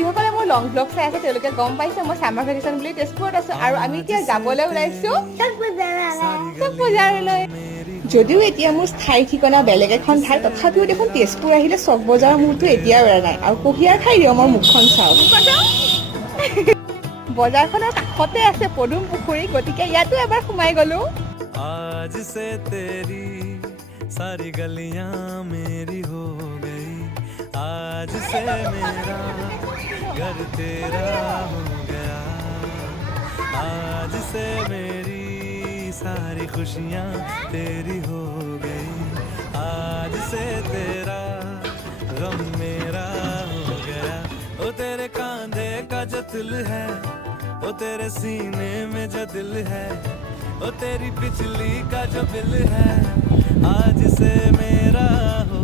যিসকলে মোৰ long blog চাই আছে তেওঁলোকে গম পাইছে মই সামাৰ ভেকেশ্যন বুলি তেজপুৰত আছো আৰু আমি এতিয়া যাবলৈ ওলাইছো চক বজাৰলৈ। যদিও এতিয়া মোৰ স্থায়ী ঠিকনা বেলেগ এখন ঠাই, তথাপিও দেখোন তেজপুৰ আহিলে চক বজাৰৰ মুহূৰ্তটো এতিয়াও এৰা নাই। আৰু কুঁহিয়াৰ খাই দিওঁ মোৰ মুখখন চাওঁ। বজাৰখনৰ কাষতে আছে পদুম পুখুৰী, গতিকে ইয়াতো এবাৰ সোমাই গলো। आज से तेरी सारी गलियां मेरी हो गई, आज से मेरा घर तेरा हो गया, आज से मेरी सारी खुशियां तेरी हो गई, आज से तेरा गम मेरा हो गया। ओ तेरे कांधे का जो दिल है, ओ तेरे सीने में जो दिल है, ओ तेरी बिजली का जो बिल है, आज से मेरा हो